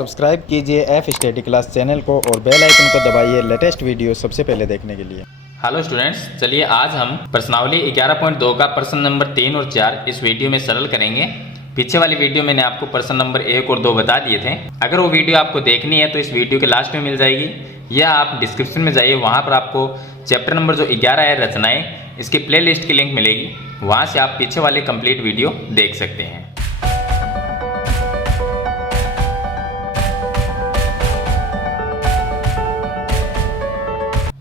Subscribe कीजिए F study class channel को और बेल आइकन को दबाइए लेटेस्ट वीडियो सबसे पहले देखने के लिए। हेलो स्टूडेंट्स, चलिए आज हम प्रश्नावली 11.2 का प्रश्न नंबर 3 और 4 इस वीडियो में सरल करेंगे। पीछे वाली वीडियो मैंने आपको प्रश्न नंबर 1 और 2 बता दिए थे। अगर वो वीडियो आपको देखनी है तो इस वीडियो के लास्ट में मिल जाएगी, या आप डिस्क्रिप्शन में जाइए, वहाँ पर आपको चैप्टर नंबर जो 11 है रचनाएं, इसकी प्ले लिस्ट की लिंक मिलेगी। वहाँ से आप पीछे वाले कंप्लीट वीडियो देख सकते हैं।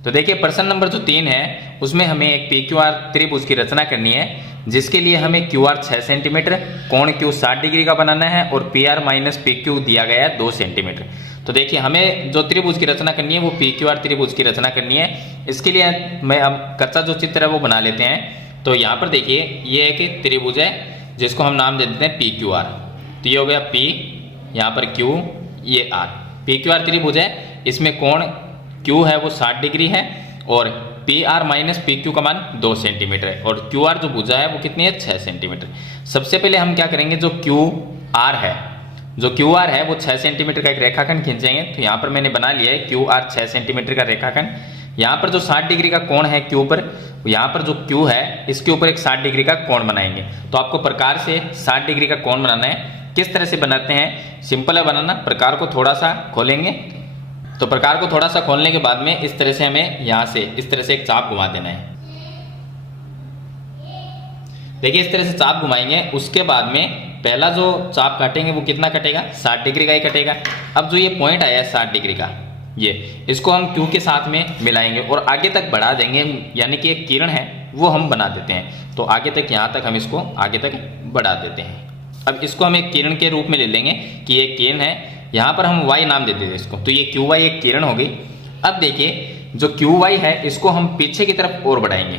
तो देखिए प्रश्न नंबर जो 3 है उसमें हमें एक पी क्यू आर त्रिभुज की रचना करनी है, जिसके लिए हमें क्यू आर 6 सेंटीमीटर, कोण क्यू 60 डिग्री का बनाना है और P R minus P Q दिया गया है 2 सेंटीमीटर। तो देखिए हमें जो त्रिभुज की रचना करनी है वो पी क्यू आर त्रिभुज की रचना करनी है। इसके लिए मैं अब कच्चा जो चित्र है वो बना लेते हैं। तो यहाँ पर देखिए ये एक त्रिभुज है जिसको हम नाम दे देते हैं पी क्यू आर। तो ये हो गया पी, यहाँ पर क्यू, ये आर। पी क्यू आर त्रिभुज है, इसमें कोण Q है वो 60 डिग्री है और P R minus P Q का मान 2 सेंटीमीटर है और क्यू आर जो भुजा है वो कितनी है 6 सेंटीमीटर। सबसे पहले हम क्या करेंगे, जो क्यू आर है वो 6 सेंटीमीटर का एक रेखाखंड खींचेंगे। तो यहाँ पर मैंने बना लिया है क्यू आर 6 सेंटीमीटर का रेखाखंड। यहाँ पर जो 60 डिग्री का कोण है क्यू पर, यहाँ पर जो क्यू है इसके ऊपर एक 60 डिग्री का कोण बनाएंगे। तो आपको प्रकार से 60 डिग्री का कोण बनाना है। किस तरह से बनाते हैं, सिंपल है बनाना। प्रकार को थोड़ा सा खोलेंगे, तो प्रकार को थोड़ा सा खोलने के बाद में इस तरह से हमें यहाँ से इस तरह से एक चाप घुमा देना है। देखिए इस तरह से चाप घुमाएंगे, उसके बाद में पहला जो चाप काटेंगे वो कितना कटेगा, 60 डिग्री का ही कटेगा। अब जो ये पॉइंट आया है 60 डिग्री का, ये इसको हम क्यू के साथ में मिलाएंगे और आगे तक बढ़ा देंगे, यानी कि एक किरण है वो हम बना देते हैं। तो आगे तक, यहाँ तक हम इसको आगे तक बढ़ा देते हैं। अब इसको हम एक किरण के रूप में ले लेंगे कि ये किरण है, यहाँ पर हम y नाम दे देते हैं इसको। तो ये क्यू वाई एक किरण हो गई। अब देखिए जो क्यू वाई है इसको हम पीछे की तरफ और बढ़ाएंगे,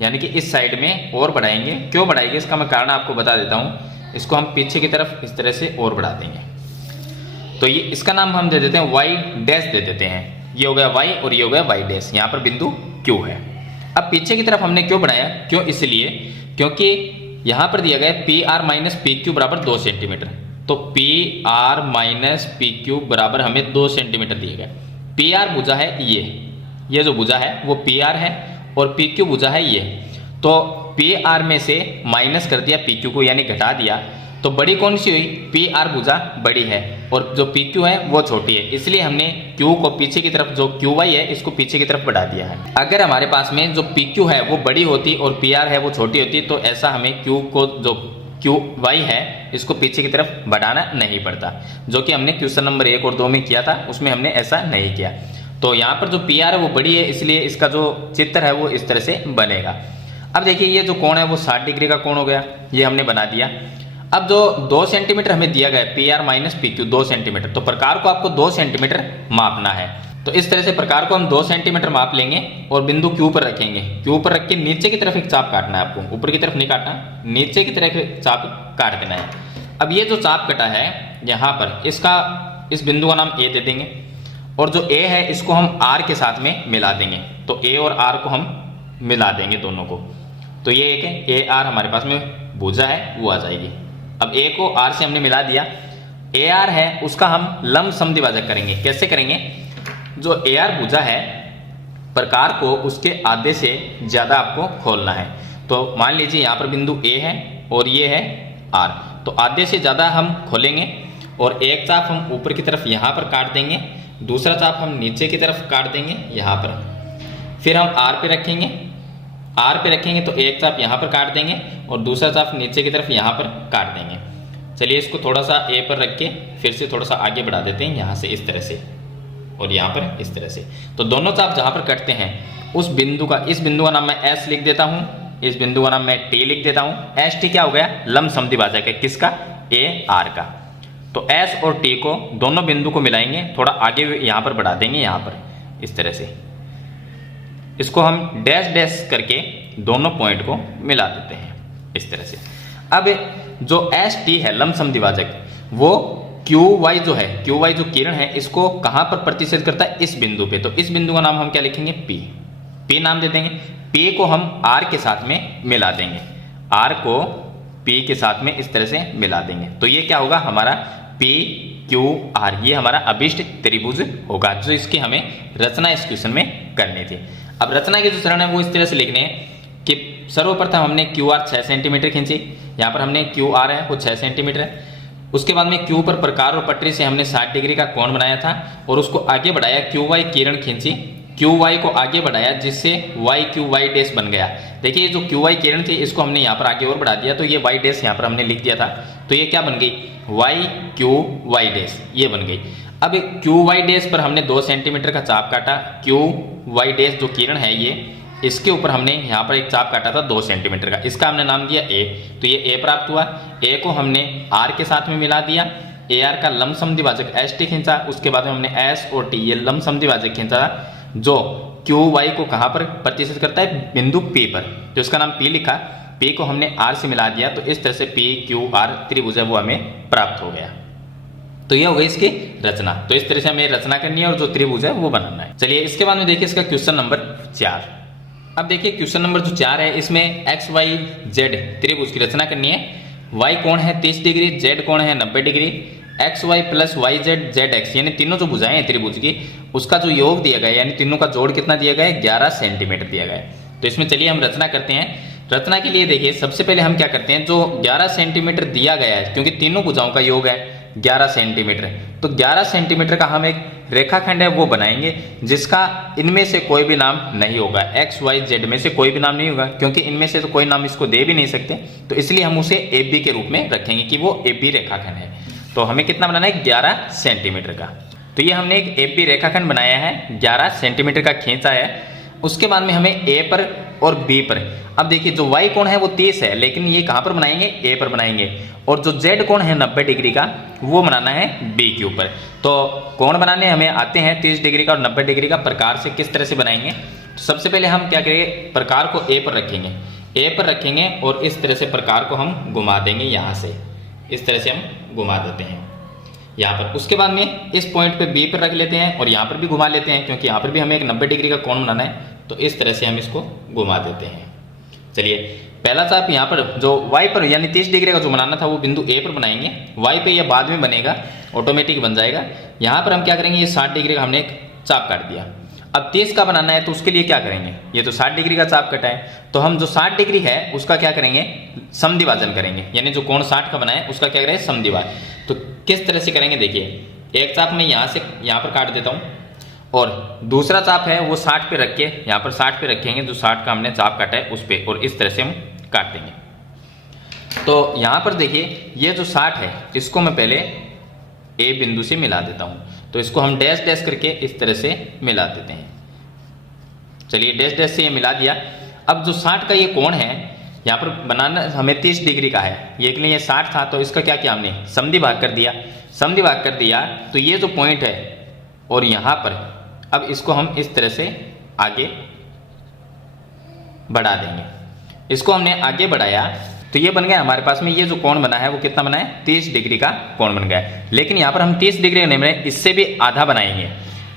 यानी कि इस साइड में और बढ़ाएंगे। क्यों बढ़ाएंगे इसका मैं कारण आपको बता देता हूँ। इसको हम पीछे की तरफ इस तरह से और बढ़ा देंगे। तो ये इसका नाम हम दे देते हैं वाई डैश दे देते हैं। ये हो गया वाई और ये हो गया वाई डैश। यहाँ पर बिंदु क्यू है। अब पीछे की तरफ हमने क्यों बढ़ाया, क्यों, इसलिए क्योंकि यहाँ पर दिया गया P R minus P Q बराबर 2 सेंटीमीटर। तो P R minus P Q बराबर हमें 2 सेंटीमीटर दिया गया। पी आर भुजा है ये जो भुजा है वो पी आर है और पी क्यू भुजा है ये। तो पी आर में से माइनस कर दिया पी क्यू को, यानी घटा दिया। तो बड़ी कौन सी हुई, पी आर भुजा बड़ी है और जो पी क्यू है वो छोटी है, इसलिए हमने क्यू को पीछे की तरफ, जो क्यू वाई है इसको पीछे की तरफ बढ़ा दिया है। अगर हमारे पास में जो पी क्यू है वो बड़ी होती और पी आर है वो छोटी होती, तो ऐसा हमें क्यू को, जो क्यू वाई है इसको पीछे की तरफ बढ़ाना नहीं पड़ता, जो कि हमने क्वेश्चन नंबर 1 और 2 में किया था, उसमें हमने ऐसा नहीं किया। तो यहाँ पर जो पी आर है वो बड़ी है, इसलिए इसका जो चित्र है वो इस तरह से बनेगा। अब देखिए ये जो कोण है वो 60 डिग्री का कोण हो गया, ये हमने बना दिया। अब जो 2 सेंटीमीटर हमें दिया गया P R minus P Q 2 centimetre, तो प्रकार को आपको 2 सेंटीमीटर मापना है। तो इस तरह से प्रकार को हम 2 सेंटीमीटर माप लेंगे और बिंदु क्यू पर रखेंगे। क्यू पर रख के नीचे की तरफ एक चाप काटना है आपको, ऊपर की तरफ नहीं काटना, नीचे की तरफ एक चाप काट देना है। अब ये जो चाप कटा है यहाँ पर, इसका, इस बिंदु का नाम ए दे देंगे और जो ए है इसको हम आर के साथ में मिला देंगे। तो ए और आर को हम मिला देंगे दोनों को। तो ये एक है ए आर, हमारे पास में भुजा है वो आ जाएगी। अब ए को आर से हमने मिला दिया। ए आर है उसका हम लंब समद्विभाजक करेंगे। कैसे करेंगे, जो ए आर भुजा है प्रकार को उसके आधे से ज्यादा आपको खोलना है। तो मान लीजिए यहाँ पर बिंदु ए है और ये है आर, तो आधे से ज्यादा हम खोलेंगे और एक चाप हम ऊपर की तरफ यहाँ पर काट देंगे, दूसरा चाप हम नीचे की तरफ काट देंगे यहाँ पर। फिर हम आर पे रखेंगे तो एक चाप यहाँ पर काट देंगे और दूसरा चाप नीचे की तरफ यहाँ पर काट देंगे। चलिए इसको थोड़ा सा ए पर रख के फिर से थोड़ा सा आगे बढ़ा देते हैं, यहाँ से इस तरह से और यहाँ पर इस तरह से। तो दोनों चाप जहाँ पर कटते हैं उस बिंदु का, इस बिंदु का नाम मैं एस लिख देता हूँ, इस बिंदु का नाम मैं टी लिख देता हूँ। एस टी क्या हो गया, लंब समद्विभाजक है, किसका, ए आर का। तो एस और टी को, दोनों बिंदु को मिलाएंगे, थोड़ा आगे यहाँ पर बढ़ा देंगे, यहाँ पर इस तरह से। इसको हम डैश डैश करके दोनों पॉइंट को मिला देते हैं इस तरह से। अब जो एस टी है लंब समद्विभाजक, वो क्यू वाई जो है, क्यू वाई जो किरण है इसको कहाँ पर प्रतिच्छेद करता है, इस बिंदु पे। तो इस बिंदु का नाम हम क्या लिखेंगे, पी। पी नाम दे देंगे। पी को हम आर के साथ में मिला देंगे, आर को पी के साथ में इस तरह से मिला देंगे। तो ये क्या होगा, हमारा पी क्यू आर, ये हमारा अभिष्ट त्रिभुज होगा, जो इसकी हमें रचना इस क्वेश्चन में करनी थी। अब रचना के जो चरण है वो इस तरह से लिखने हैं कि सर्वप्रथम हमने क्यू आर 6 सेंटीमीटर खींची, यहाँ पर हमने क्यू आर है वो 6 सेंटीमीटर है। उसके बाद में क्यू पर प्रकार और पटरी से हमने 60 डिग्री का कोण बनाया था और उसको आगे बढ़ाया, क्यू वाई किरण खींची, क्यू वाई को आगे बढ़ाया जिससे वाई क्यू वाई डैश बन गया। देखिए जो क्यू वाई किरण थी इसको हमने यहाँ पर आगे और बढ़ा दिया, तो ये वाई डैश यहाँ पर हमने लिख दिया था, तो ये क्या बन गई, वाई क्यू वाई डैश, ये बन गई। अब क्यू वाई डैश पर हमने 2 सेंटीमीटर का चाप काटा, क्यू वाई डैश जो किरण है ये, इसके ऊपर हमने यहाँ पर एक चाप काटा था 2 सेंटीमीटर का, इसका हमने नाम दिया ए, तो ये ए प्राप्त हुआ। ए को हमने आर के साथ में मिला दिया, ए आर का लंबसम द्विभाजक एस टी खींचा, उसके बाद में हमने एस और टी ये लंबसम द्विभाजक खींचा जो क्यू वाई को कहाँ पर प्रतिष्ठित करता है, बिंदु पी पर, तो इसका नाम पी लिखा, पी को हमने आर से मिला दिया, तो इस तरह से पी क्यू आर त्रिभुज है वो हमें प्राप्त हो गया। तो ये हो गई इसकी रचना, तो इस तरह से हमें रचना करनी है और जो त्रिभुज है वो बनाना है। चलिए इसके बाद में देखिए इसका क्वेश्चन नंबर 4। अब देखिए क्वेश्चन नंबर जो 4 है इसमें एक्स वाई जेड त्रिभुज की रचना करनी है। वाई कोण है 30 डिग्री, जेड कोण है 90 degree, X Y plus Y Z Z X, यानी तीनों जो भुजाएं हैं त्रिभुज की उसका जो योग दिया गया है, यानी तीनों का जोड़ कितना दिया गया है, 11 सेंटीमीटर दिया गया है। तो इसमें चलिए हम रचना करते हैं। रचना के लिए देखिए सबसे पहले हम क्या करते हैं, जो 11 सेंटीमीटर दिया गया है, क्योंकि तीनों भुजाओं का योग है 11 सेंटीमीटर, तो 11 सेंटीमीटर का हम एक रेखाखंड है वो बनाएंगे जिसका इनमें से कोई भी नाम नहीं होगा, एक्स वाई जेड में से कोई भी नाम नहीं होगा, क्योंकि इनमें से तो कोई नाम इसको दे भी नहीं सकते, तो इसलिए हम उसे ए बी के रूप में रखेंगे कि वो ए बी रेखाखंड है। तो हमें कितना बनाना है, 11 सेंटीमीटर का। तो ये हमने एक ए बी रेखाखंड बनाया है, 11 सेंटीमीटर का खींचा है। उसके बाद में हमें ए पर और बी पर, अब देखिए जो वाई कोण है वो 30 है, लेकिन ये कहां पर बनाएंगे, ए पर बनाएंगे, और जो जेड कोण है 90 डिग्री का वो बनाना है बी के ऊपर। तो कोण बनाने हमें आते हैं 30 डिग्री का और 90 डिग्री का, प्रकार से किस तरह से बनाएंगे। तो सबसे पहले हम क्या करेंगे, प्रकार को ए पर रखेंगे, ए पर रखेंगे और इस तरह से प्रकार को हम घुमा देंगे, यहाँ से इस तरह से हम घुमा देते हैं यहाँ पर। उसके बाद में इस पॉइंट पे बी पर रख लेते हैं और यहाँ पर भी घुमा लेते हैं, क्योंकि यहाँ पर भी हमें एक 90 डिग्री का कोण बनाना है, तो इस तरह से हम इसको घुमा देते हैं। चलिए पहला चाप यहाँ पर जो y पर यानी 30 डिग्री का जो बनाना था वो बिंदु A पर बनाएंगे, y पे यह बाद में बनेगा, ऑटोमेटिक बन जाएगा। यहाँ पर हम क्या करेंगे, ये 60 डिग्री का हमने एक चाप काट दिया। अब 30 का बनाना है तो उसके लिए क्या करेंगे, ये तो 60 डिग्री का चाप कटा है, तो हम जो 60 डिग्री है उसका क्या करेंगे, समद्विभाजन करेंगे, यानी जो कोण 60 का बना है उसका क्या करेंगे, समद्विभाजन। तो किस तरह से करेंगे, देखिए एक चाप मैं यहाँ से यहाँ पर काट देता हूँ और दूसरा चाप है वो 60 पे रख के यहाँ पर 60 पे रखेंगे, जो 60 का हमने चाप काटा है उस पे, और इस तरह से हम काट देंगे। तो यहाँ पर देखिए ये जो 60 है इसको मैं पहले ए बिंदु से मिला देता हूँ, तो इसको हम डैश डैश करके इस तरह से मिला देते हैं। चलिए डैश डैश से ये मिला दिया। अब जो 60 का ये कोण है यहाँ पर बनाना हमें 30 डिग्री का है, ये के लिए 60 था, तो इसका क्या किया हमने, समद्विभाग कर दिया। समद्विभाग कर दिया तो ये जो पॉइंट है और यहाँ पर अब इसको हम इस तरह से आगे बढ़ा देंगे। इसको हमने आगे बढ़ाया तो ये बन गया हमारे पास में, ये जो कोण बना है वो कितना बना है, 30 डिग्री का कोण बन गया है। लेकिन यहाँ पर हम 30 डिग्री नहीं बनाए, इससे भी आधा बनाएंगे।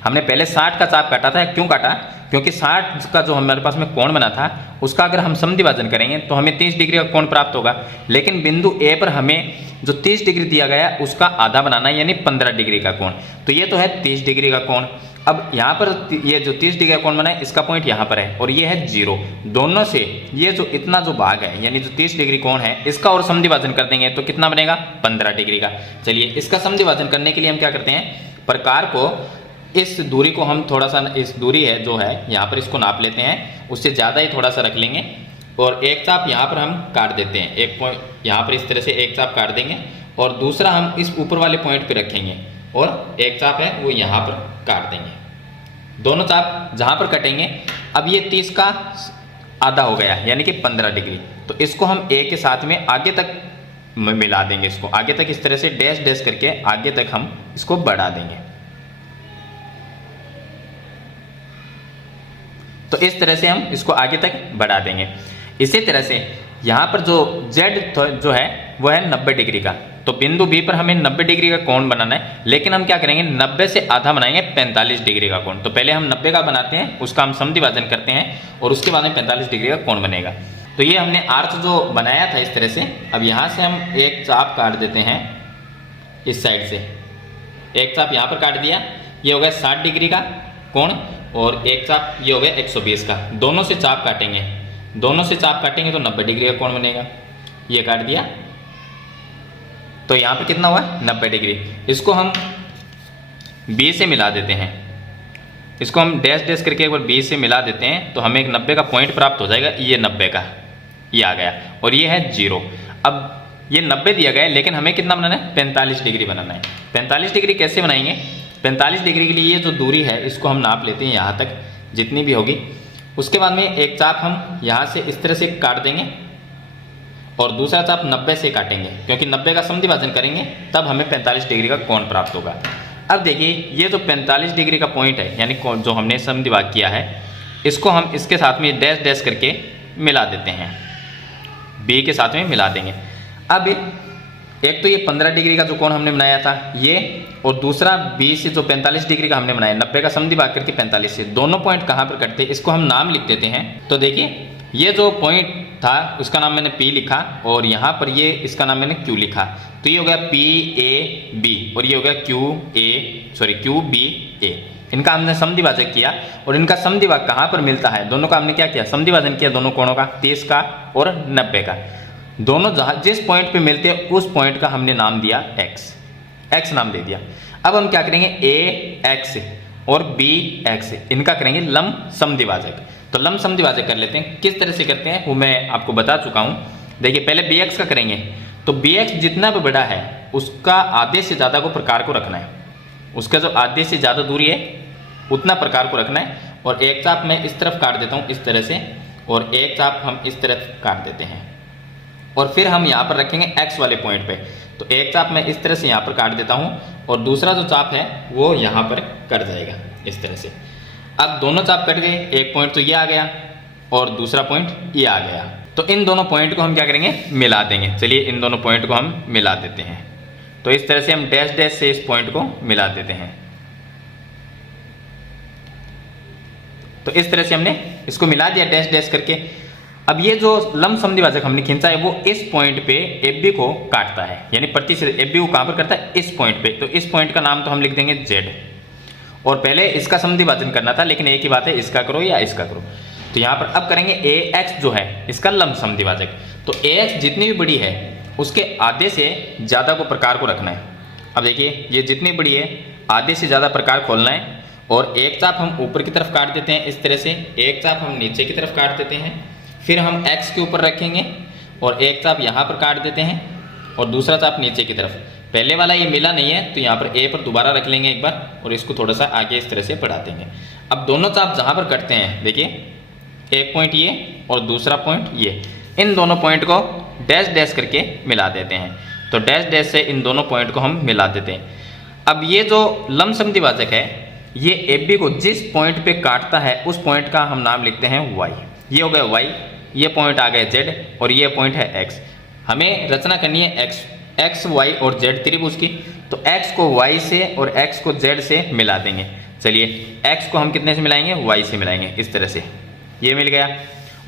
हमने पहले 60 का चाप काटा था, क्यों काटा, क्योंकि 60 का जो हमारे पास में कोण बना था उसका अगर हम समद्विभाजन करेंगे तो हमें 30 डिग्री का कोण प्राप्त होगा। लेकिन बिंदु ए पर हमें जो 30 डिग्री दिया गया है उसका आधा बनाना है, यानी 15 डिग्री का कोण। तो ये तो है 30 डिग्री का कोण। अब यहाँ पर ये जो 30 डिग्री का कोण बना है इसका पॉइंट यहाँ पर है और ये है 0। दोनों से ये जो इतना जो भाग है यानी जो 30 डिग्री कोण है इसका और समद्विभाजन कर देंगे तो कितना बनेगा, 15 डिग्री का। चलिए इसका समद्विभाजन करने के लिए हम क्या करते हैं, प्रकार को इस दूरी को हम थोड़ा सा, इस दूरी है जो है यहाँ पर इसको नाप लेते हैं, उससे ज़्यादा ही थोड़ा सा रख लेंगे और एक चाप यहाँ पर हम काट देते हैं। एक पॉइंट यहाँ पर इस तरह से एक चाप काट देंगे और दूसरा हम इस ऊपर वाले पॉइंट पे रखेंगे और एक चाप है वो यहाँ पर काट देंगे। दोनों चाप जहाँ पर कटेंगे, अब ये 30 का आधा हो गया यानी कि 15 डिग्री, तो इसको हम ए के साथ में आगे तक मिला देंगे। इसको आगे तक इस तरह से डैश डैश करके आगे तक हम इसको बढ़ा देंगे। तो इस तरह से हम इसको आगे तक बढ़ा देंगे। इसी तरह से यहाँ पर जो z जो है वो है 90 डिग्री का, तो बिंदु बी पर हमें 90 डिग्री का कोण बनाना है। लेकिन हम क्या करेंगे, 90 से आधा बनाएंगे 45 डिग्री का कोण। तो पहले हम 90 का बनाते हैं, उसका हम समद्विभाजन करते हैं और उसके बाद में 45 डिग्री का कोण बनेगा। तो ये हमने आर्च जो बनाया था इस तरह से, अब यहाँ से हम एक चाप काट देते हैं इस साइड से एक चाप यहाँ पर काट दिया, ये हो गया 60 डिग्री का कोण, और एक चाप ये हो गया 120 का। दोनों से चाप काटेंगे, दोनों से चाप काटेंगे तो 90 डिग्री का कोण बनेगा। ये काट दिया तो यहाँ पर कितना हुआ 90 डिग्री। इसको हम बी से मिला देते हैं, इसको हम डैश डैश करके एक बार बी से मिला देते हैं तो हमें एक 90 का पॉइंट प्राप्त हो जाएगा। ये 90 का ये आ गया और ये है 0। अब ये 90 दिया गया है लेकिन हमें कितना बनाना है 45 डिग्री बनाना है। 45 डिग्री कैसे बनाएंगे, 45 डिग्री के लिए ये जो दूरी है इसको हम नाप लेते हैं यहाँ तक जितनी भी होगी। उसके बाद में एक चाप हम यहाँ से इस तरह से काट देंगे और दूसरा चाप 90 से काटेंगे, क्योंकि 90 का समद्विभाजन करेंगे तब हमें 45 डिग्री का कोण प्राप्त होगा। अब देखिए ये जो 45 डिग्री का पॉइंट है यानी जो हमने समद्विभाग किया है, इसको हम इसके साथ में डैश डैश करके मिला देते हैं, बी के साथ में मिला देंगे। अब एक तो ये 15 डिग्री का जो कोण हमने बनाया था ये, और दूसरा बी से जो 45 डिग्री का हमने बनाया 90 का समद्विभाग करके 45 से, दोनों पॉइंट कहाँ पर कटते हैं इसको हम नाम लिख देते हैं। तो देखिए ये जो पॉइंट था उसका नाम मैंने P लिखा और यहाँ पर ये इसका नाम मैंने Q लिखा, तो ये हो गया PAB और ये हो गया QBA। इनका हमने समद्विभाजक किया और इनका समद्विभाग कहाँ पर मिलता है, दोनों का हमने क्या किया समद्विभाजन किया, दोनों कोणों का 30 का और 90 का। दोनों जहाँ जिस पॉइंट पे मिलते हैं उस पॉइंट का हमने नाम दिया x नाम दे दिया। अब हम क्या करेंगे AX और BX इनका करेंगे लंब समद्विभाजक। तो लंब समद्विभाजक कर लेते हैं, किस तरह से करते हैं वो मैं आपको बता चुका हूँ। देखिए पहले BX का करेंगे, तो BX जितना भी बड़ा है उसका आधे से ज़्यादा को प्रकार को रखना है, उसका जो आधे से ज़्यादा दूरी है उतना प्रकार को रखना है। और एक चाप मैं इस तरफ काट देता हूँ इस तरह से, और एक चाप हम इस तरफ काट देते हैं, और फिर हम यहाँ पर रखेंगे x वाले पॉइंट पे। तो एक चाप मैं इस तरह से यहाँ पर काट देता हूँ और दूसरा जो चाप है वो यहाँ पर कट जाएगा इस तरह से। अब दोनों चाप कट गए, एक पॉइंट तो ये आ गया और दूसरा पॉइंट ये आ गया। तो इन दोनों पॉइंट को हम क्या करेंगे मिला देंगे। चलिए इन दोनों पॉइंट को हम मिला देते हैं। तो इस तरह से हम डैश डैश से इस पॉइंट को मिला देते हैं। तो इस तरह से हमने इसको मिला दिया डैश डैश करके। अब ये जो लंब समद्विभाजक हमने खींचा है वो इस पॉइंट पे AB को काटता है, यानी प्रतिच्छेद AB को कहां पर करता है इस पॉइंट पे। तो इस पॉइंट का नाम तो हम लिख देंगे Z, और पहले इसका समद्विभाजन करना था लेकिन एक ही बात है इसका करो या इसका करो। तो यहाँ पर अब करेंगे AX जो है इसका लंब समद्विभाजक। तो AX जितनी भी बड़ी है उसके आधे से ज़्यादा को प्रकार को रखना है। अब देखिए ये जितनी बड़ी है आधे से ज़्यादा प्रकार खोलना है, और एक चाप हम ऊपर की तरफ काट देते हैं इस तरह से, एक चाप हम नीचे की तरफ काट देते हैं, फिर हम X के ऊपर रखेंगे और एक चाप यहाँ पर काट देते हैं और दूसरा चाप नीचे की तरफ। पहले वाला ये मिला नहीं है तो यहाँ पर A पर दोबारा रख लेंगे एक बार और इसको थोड़ा सा आगे इस तरह से बढ़ा देंगे। अब दोनों चाप जहाँ पर कटते हैं देखिए एक पॉइंट ये और दूसरा पॉइंट ये, इन दोनों पॉइंट को डैश डैश करके मिला देते हैं। तो डैश डैश से इन दोनों पॉइंट को हम मिला देते हैं। अब ये जो लंब समद्विभाजक है ये AB को जिस पॉइंट पे काटता है उस पॉइंट का हम नाम लिखते हैं Y। ये हो गया Y, ये पॉइंट आ गया Z और ये पॉइंट है X। हमें रचना करनी है X, Y और Z त्रिभुज की। तो X को Y से और X को Z से मिला देंगे। चलिए X को हम कितने से मिलाएंगे Y से मिलाएंगे इस तरह से, ये मिल गया।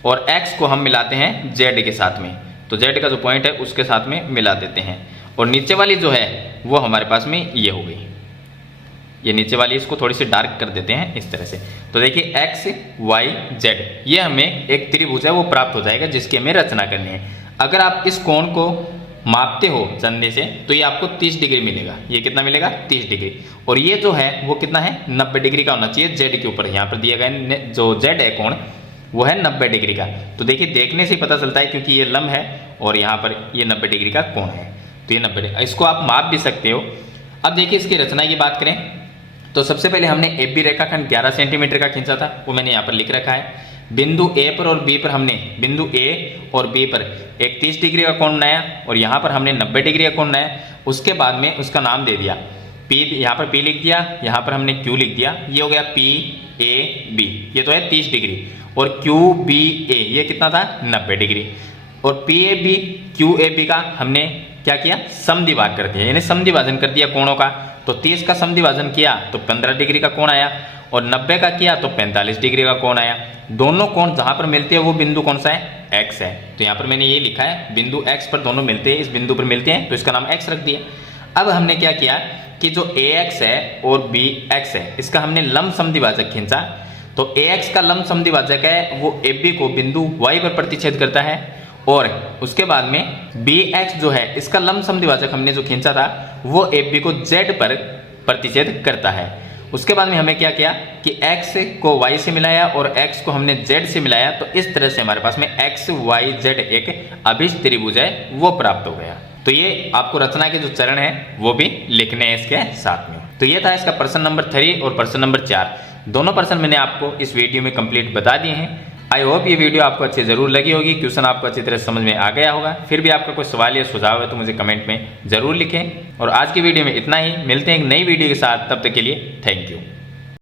और X को हम मिलाते हैं Z के साथ में, तो Z का जो पॉइंट है उसके साथ में मिला देते हैं। और नीचे वाली जो है वो हमारे पास में ये हो गई, ये नीचे वाली इसको थोड़ी सी डार्क कर देते हैं इस तरह से। तो देखिए X, Y, Z ये हमें एक त्रिभुज है वो प्राप्त हो जाएगा जिसकी हमें रचना करनी है। अगर आप इस कोण को मापते हो चंदे से तो ये आपको 30 डिग्री मिलेगा। ये कितना मिलेगा 30 डिग्री, और ये जो है वो कितना है 90 डिग्री का होना चाहिए Z के ऊपर। यहाँ पर दिया गया जो Z है कोण वो है 90 डिग्री का। तो देखिए देखने से पता चलता है क्योंकि ये लंब है और यहाँ पर ये 90 डिग्री का कोण है, तो ये 90 डिग्री, इसको आप माप भी सकते हो। अब देखिए इसकी रचना की बात करें तो सबसे पहले हमने AB रेखाखंड 11 सेंटीमीटर का खींचा था, वो मैंने यहाँ पर लिख रखा है। बिंदु A पर और B पर हमने बिंदु A और B पर एक 30 डिग्री का कोण बनाया और यहाँ पर हमने 90 डिग्री का कोण बनाया। उसके बाद में उसका नाम दे दिया P, यहाँ पर P लिख दिया, यहाँ पर हमने Q लिख दिया। ये हो गया PAB, ये तो है 30 डिग्री, और QBA ये कितना था 90 डिग्री। और PAB QAB का हमने क्या किया समद्विभाग कर दिया, यानी समद्विभाजन कर दिया कोणों का। तो 30 का समद्विभाजन किया तो 15 डिग्री का कोण आया, और 90 का किया तो 45 डिग्री का कोण आया। दोनों कोण जहां पर मिलते हैं वो बिंदु कौन सा है X है। तो यहाँ पर मैंने ये लिखा है बिंदु X पर दोनों मिलते हैं, इस बिंदु पर मिलते हैं तो इसका नाम X रख दिया। अब हमने क्या किया कि जो ax है और bx है इसका हमने लंब समद्विभाजक खींचा। तो ax का लंब समद्विभाजक है वो AB को बिंदु y पर प्रतिच्छेद करता है, और उसके बाद में bx जो है इसका लंब समद्विभाजक हमने जो खींचा था वो AB को z पर प्रतिच्छेद करता है। उसके बाद में हमें क्या किया कि x को y से मिलाया और x को हमने z से मिलाया, तो इस तरह से हमारे पास में x y z एक अभिष्ट त्रिभुज है वो प्राप्त हो गया। तो ये आपको रचना के जो चरण है वो भी लिखने हैं इसके साथ में। तो ये था इसका प्रश्न नंबर 3 और प्रश्न नंबर 4। दोनों प्रश्न मैंने आपको इस वीडियो में कंप्लीट बता दिए हैं। आई होप ये वीडियो आपको अच्छी जरूर लगी होगी, क्वेश्चन आपको अच्छी तरह समझ में आ गया होगा। फिर भी आपका कोई सवाल या सुझाव है तो मुझे कमेंट में जरूर लिखें। और आज की वीडियो में इतना ही, मिलते हैं एक नई वीडियो के साथ, तब तक के लिए थैंक यू।